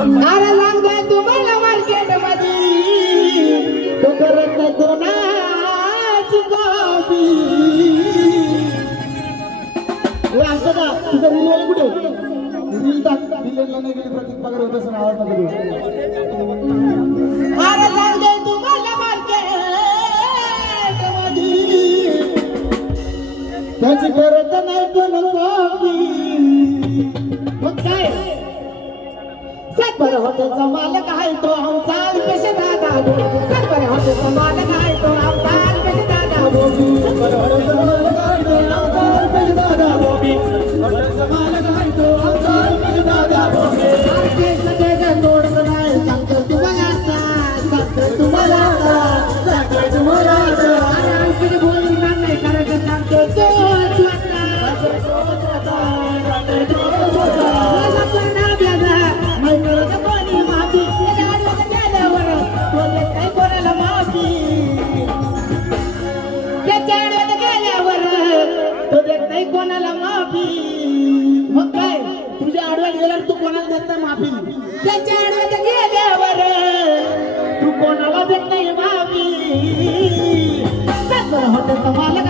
अरे लागलाय तुम्हाला मार्केट मध्ये तो करत नाही कोणाची कॉपी असं का तुझं रील कुठे रील टाक रीलला नाही गेली प्रतीक पगार होत असं आवाज नको अरे लागलाय तुम्हाला मार्केट मध्ये त्याची करत नाही कोण कॉपी मग काय सतबर हॉटेलचा मालक आहे तो आमचा पैसे दादा सतबर हॉटेलचा मालक आहे तो आमचा पैसे दादा सतबर हॉटेलचा मालक आहे तो आमचा पैसे दादा हॉटेलचा मालक आहे तो आमचा पैसे दादा आमचे सगळे तोडत नाही सांगतो तुम्हाला सांगतो तुम्हाला सांगतो तुम्हाला आमचे बोलणार नाही कारण सांगतो तो कोणाला माफी मग काय तुझ्या आडव्यात गेल्यावर तू कोणाला देत नाही माफी त्याच्या आडव्यात गेल्यावर तू कोणाला देत नाही माफी हॉटेलचा मालक